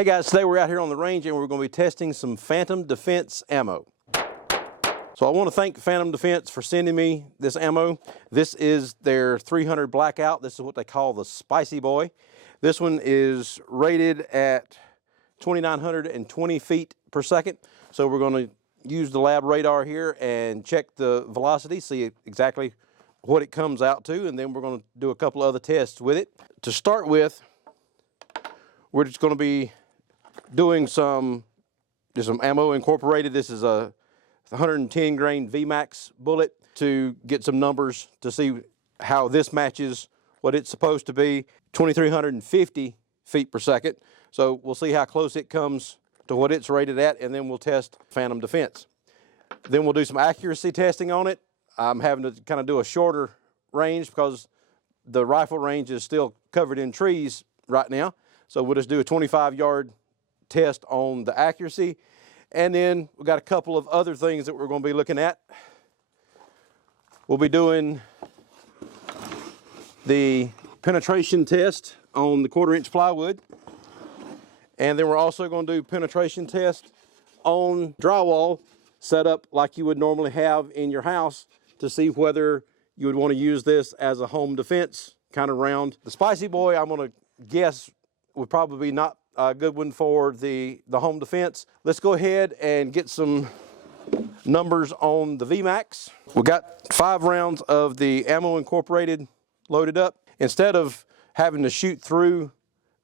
Hey guys, today we're out here on the range and we're going to be testing some Phantom Defense ammo. So I want to thank Phantom Defense for sending me this ammo. This is their 300 Blackout. This is what they call the Spicy Boy. This one is rated at 2,920 feet per second. So we're going to use the lab radar here and check the velocity, see exactly what it comes out to, and then we're going to do a couple other tests with it. To start with, we're just going to be doing some ammo incorporated. This is a 110 grain VMAX bullet to get some numbers to see how this matches what it's supposed to be. 2,350 feet per second. So we'll see how close it comes to what it's rated at, and then we'll test Phantom Defense. Then we'll do some accuracy testing on it. I'm having to kind of do a shorter range because the rifle range is still covered in trees right now. So we'll just do a 25-yard test on the accuracy. And then we've got a couple of other things that we're going to be looking at. We'll be doing the penetration test on the 1/4-inch plywood. And then we're also going to do penetration test on drywall set up like you would normally have in your house to see whether you would want to use this as a home defense kind of round. The Spicy Boy, I'm going to guess, would probably not a good one for the home defense. Let's go ahead and get some numbers on the VMAX. We got 5 rounds of the ammo incorporated loaded up. Instead of having to shoot through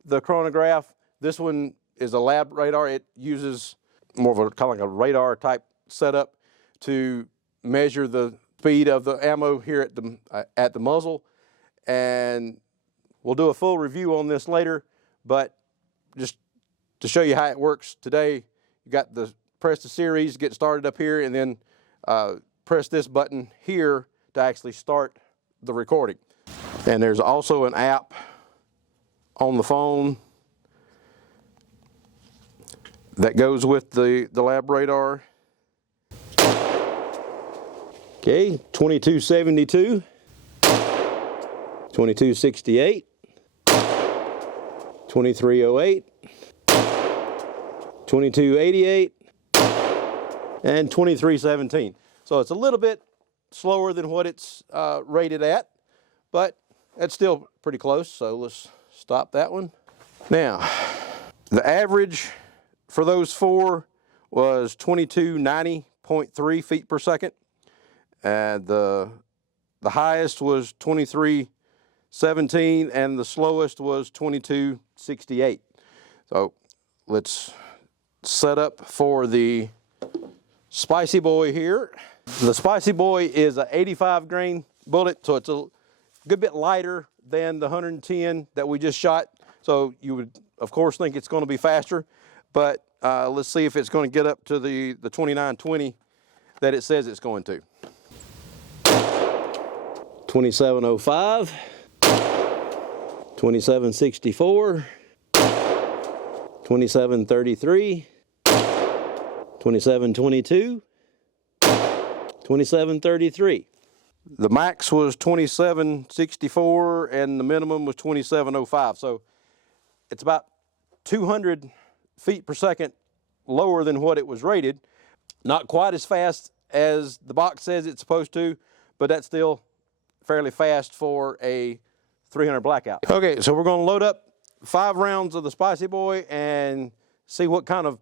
the chronograph, this one is a lab radar. It uses more of a kind of like a radar type setup to measure the speed of the ammo here at the muzzle. And we'll do a full review on this later, but just to show you how it works today, you got the press the series, get started up here, and then press this button here to actually start the recording. And there's also an app on the phone that goes with the lab radar. Okay, 2272, 2268, 2308, 2288, and 2317. So it's a little bit slower than what it's rated at, but it's still pretty close. So let's stop that one. Now, the average for those 4 was 2290.3 feet per second. And the highest was 2317, and the slowest was 2268. So let's set up for the Spicy Boy here. The Spicy Boy is an 85 grain bullet, so it's a good bit lighter than the 110 that we just shot. So you would, of course, think it's going to be faster, but let's see if it's going to get up to the 2920 that it says it's going to. 2705, 2764, 2733, 2722, 2733. The max was 2764 and the minimum was 2705. So it's about 200 feet per second lower than what it was rated. Not quite as fast as the box says it's supposed to, but that's still fairly fast for a 300 Blackout. Okay, so we're going to load up 5 rounds of the Spicy Boy and see what kind of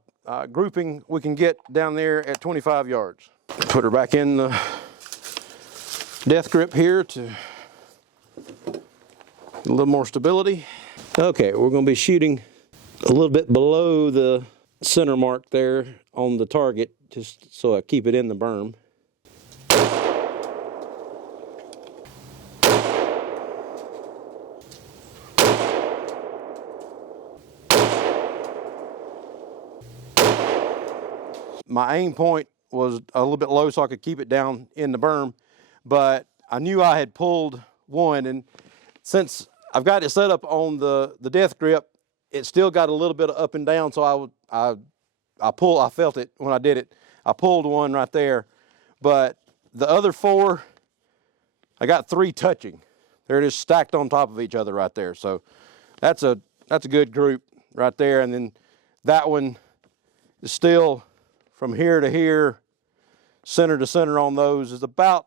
grouping we can get down there at 25 yards. Put her back in the death grip here to get a little more stability. Okay, we're going to be shooting a little bit below the center mark there on the target, just so I keep it in the berm. My aim point was a little bit low so I could keep it down in the berm, but I knew I had pulled one, and since I've got it set up on the death grip, it still got a little bit of up and down, so I felt it when I did it. I pulled one right there, but the other 4, I got 3 touching. They're just stacked on top of each other right there. So that's a good group right there. And then that one is still from here to here, center to center on those is about,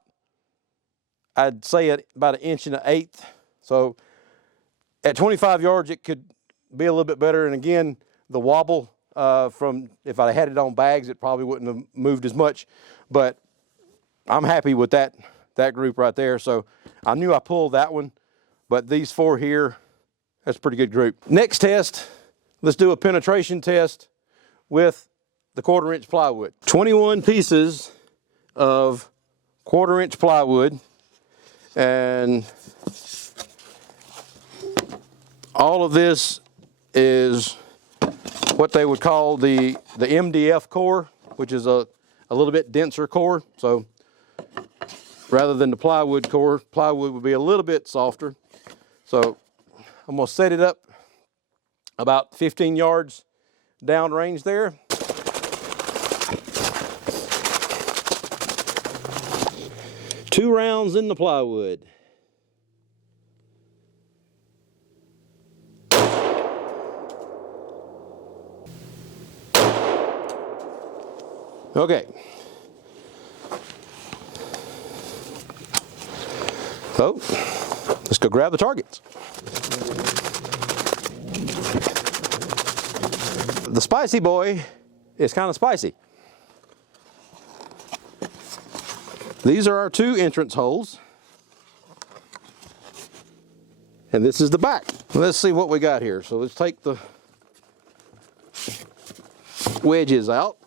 I'd say about 1.1/8 inches. So at 25 yards, it could be a little bit better. And again, the wobble from, if I had it on bags, it probably wouldn't have moved as much. But I'm happy with that group right there. So I knew I pulled that one, but these 4 here, that's a pretty good group. Next test, let's do a penetration test with the 1/4 inch plywood. 21 pieces of 1/4 inch plywood, and all of this is what they would call the MDF core, which is a little bit denser core. So rather than the plywood core, plywood would be a little bit softer. So I'm gonna set it up about 15 yards downrange there. Two rounds in the plywood. Okay. So, let's go grab the targets. The spicy boy is kind of spicy. These are our 2 entrance holes. And this is the back. Let's see what we got here. So let's take the wedges out.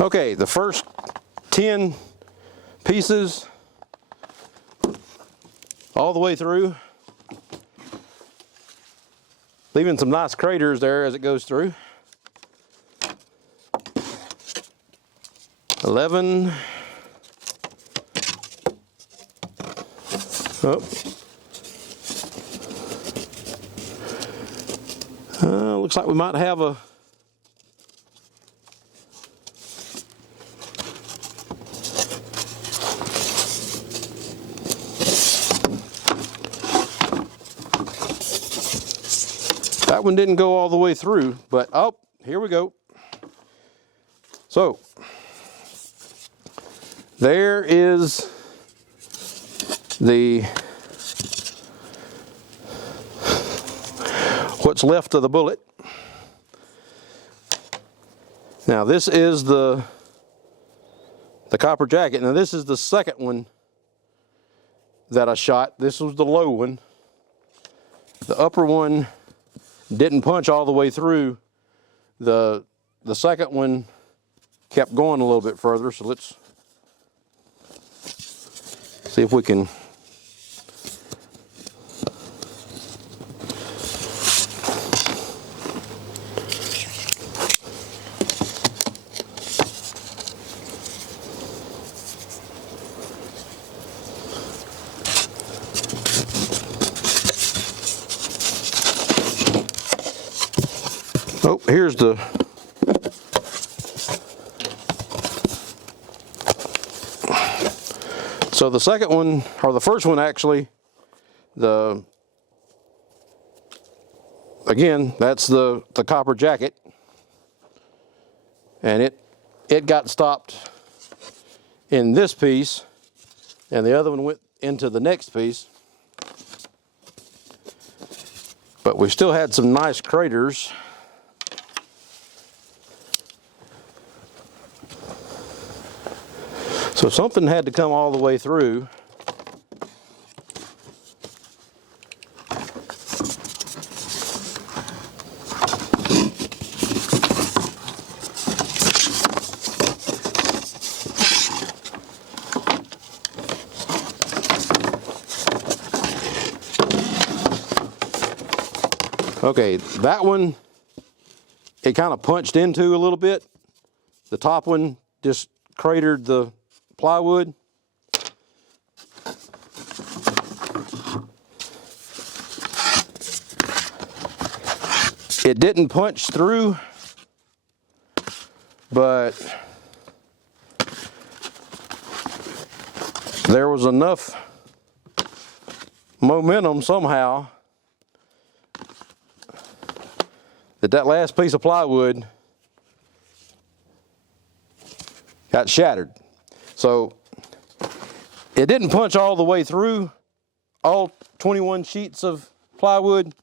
Okay, the first 10 pieces all the way through, leaving some nice craters there as it goes through. 11. Oh. Looks like we might have a that one didn't go all the way through, but oh, here we go. So there is what's left of the bullet. Now this is the copper jacket. Now this is the second one that I shot. This was the low one. The upper one didn't punch all the way through. The second one kept going a little bit further, so let's see if we can here's the so the second one, or the first one actually, again, that's the copper jacket, and it got stopped in this piece, and the other one went into the next piece. But we still had some nice craters. So something had to come all the way through. Okay, that one, it kind of punched into a little bit. The top one just cratered the plywood. It didn't punch through, but there was enough momentum somehow that last piece of plywood got shattered. So it didn't punch all the way through all 21 sheets of plywood,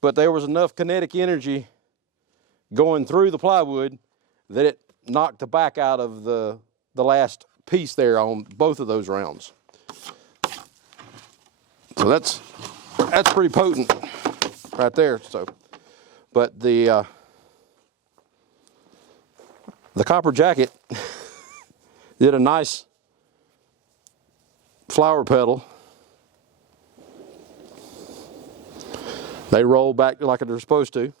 but there was enough kinetic energy going through the plywood that it knocked the back out of the last piece there on both of those rounds. So that's pretty potent right there. So, but the copper jacket did a nice flower petal. They roll back like they're supposed to.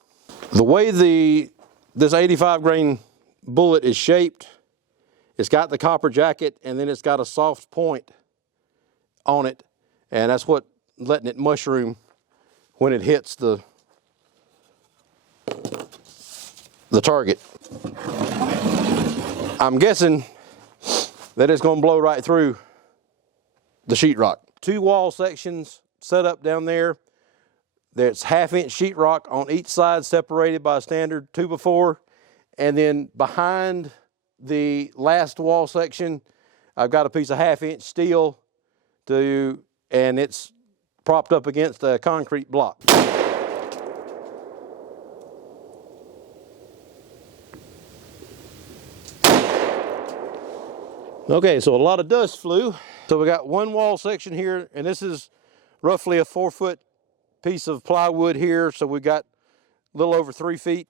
The way this 85 grain bullet is shaped, it's got the copper jacket and then it's got a soft point on it, and that's what letting it mushroom when it hits the target. I'm guessing that it's going to blow right through the sheetrock. 2 wall sections set up down there. There's 1/2-inch sheetrock on each side, separated by a standard 2x4. And then behind the last wall section, I've got a piece of 1/2-inch steel and it's propped up against a concrete block. Okay, so a lot of dust flew. So we got 1 wall section here, and this is roughly a 4-foot piece of plywood here. So we got a little over 3 feet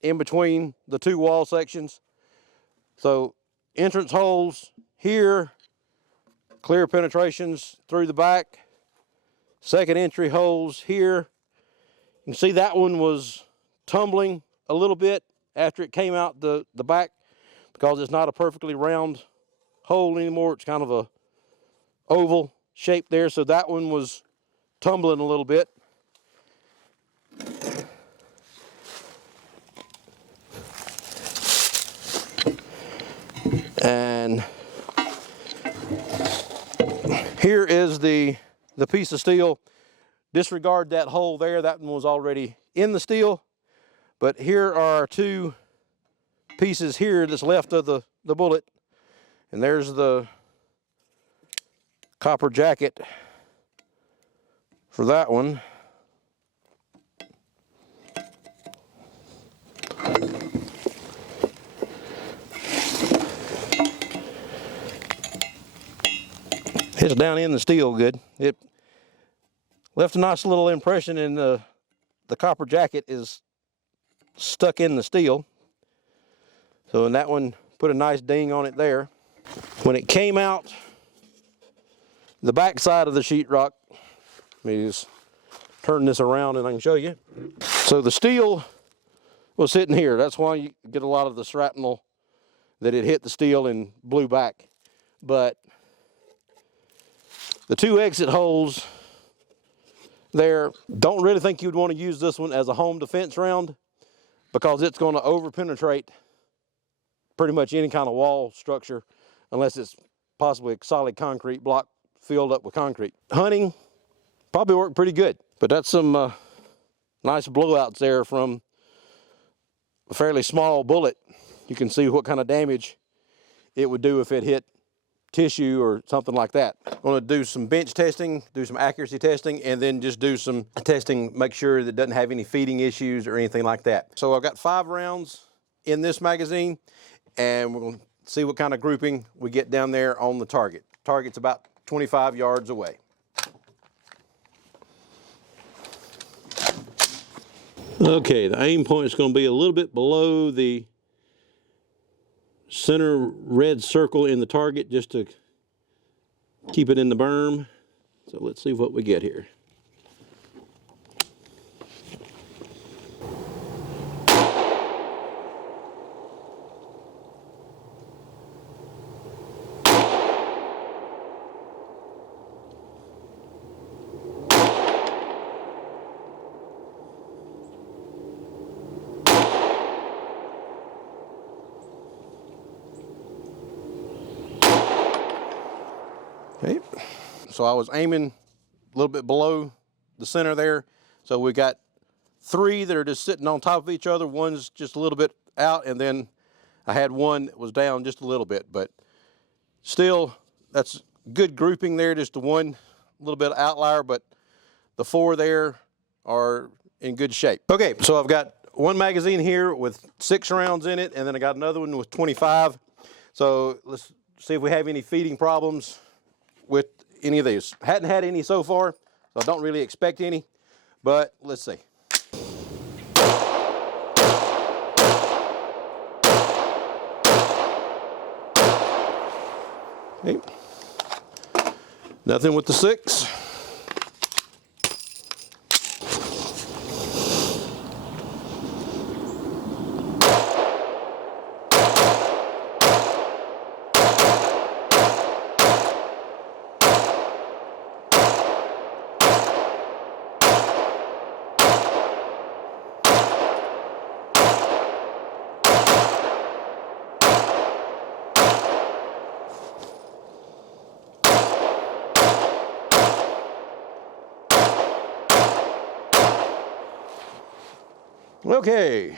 in between the 2 wall sections. So entrance holes here, clear penetrations through the back. Second entry holes here. You can see that one was tumbling a little bit after it came out the back, because it's not a perfectly round hole anymore. It's kind of a oval shape there. So that one was tumbling a little bit. And here is the piece of steel. Disregard that hole there. That one was already in the steel. But here are 2 pieces here that's left of the bullet. And there's the copper jacket for that one. It's down in the steel good. It left a nice little impression, and the copper jacket is stuck in the steel. So in that one, put a nice ding on it there. When it came out the back side of the sheetrock, let me just turn this around and I can show you. So the steel was sitting here. That's why you get a lot of the shrapnel, that it hit the steel and blew back. But the 2 exit holes there, don't really think you'd want to use this one as a home defense round, because it's going to over penetrate pretty much any kind of wall structure, unless it's possibly a solid concrete block filled up with concrete. Hunting probably worked pretty good, but that's some nice blowouts there from a fairly small bullet. You can see what kind of damage it would do if it hit tissue or something like that. I'm going to do some bench testing, do some accuracy testing, and then just do some testing, make sure that it doesn't have any feeding issues or anything like that. So I've got 5 rounds in this magazine, and we're going to see what kind of grouping we get down there on the target. Target's about 25 yards away. Okay, the aim point is going to be a little bit below the center red circle in the target, just to keep it in the berm. So let's see what we get here. Okay, so I was aiming a little bit below the center there. So we got 3 that are just sitting on top of each other. One's just a little bit out, and then I had one that was down just a little bit, but still, that's good grouping there. Just the one little bit of outlier, but the 4 there are in good shape. Okay, so I've got one magazine here with 6 rounds in it, and then I got another one with 25. So let's see if we have any feeding problems with any of these. Hadn't had any so far, so I don't really expect any, but let's see. Okay. Nothing with the 6. Okay.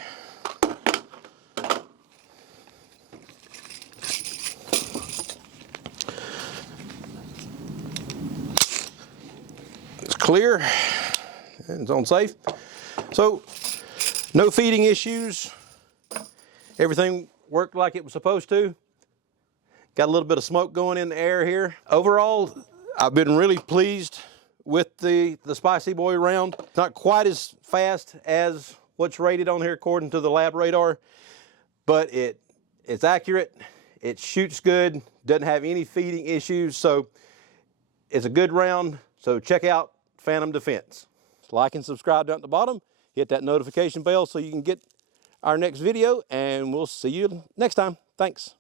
It's clear and it's on safe. So no feeding issues. Everything worked like it was supposed to. Got a little bit of smoke going in the air here. Overall, I've been really pleased with the Spicy Boy round. It's not quite as fast as what's rated on here according to the lab radar, but it's accurate, it shoots good, doesn't have any feeding issues, so it's a good round. So check out Phantom Defense. Like and subscribe down at the bottom, hit that notification bell so you can get our next video, and we'll see you next time. Thanks.